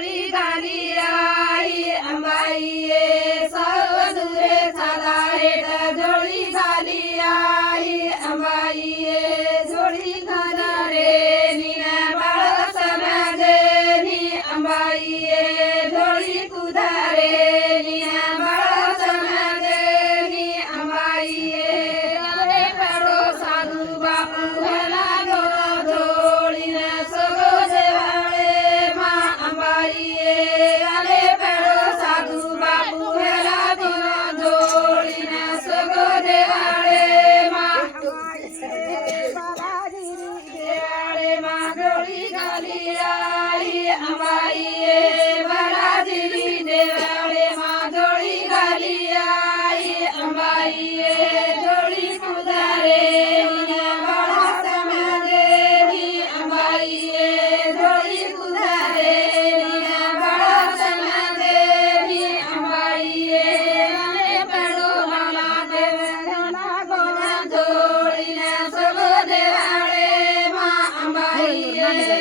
जोडी घाली आई अंबाईये सावधुरे साधा हेट जोडी घाली आई अंबाईये जोडी घाला रे नीना बाळ समाजनी अंबाईये जोडी कुदारे नीना बाळ समाजनी अंबाईये रे पडो साधू बापू भला गोरा जोडीना सगो देवाळे मा अंबाईये आले पडो साधू बापू भला गोरा जोडीना सगो देवाळे मा देवाळे मा जोडी घाली आई अंबाईये बालाजी देवाळे मा जोडी घाली आई अंबाईये जोडी कुदारे नीना बाळा समाजेनी अंबाईये जोडी कुदारे नीना बाळा समाजेनी अंबाईये आले पडो मला देवाला गोरा जोडीना सगो देवाळे मा अंबाईये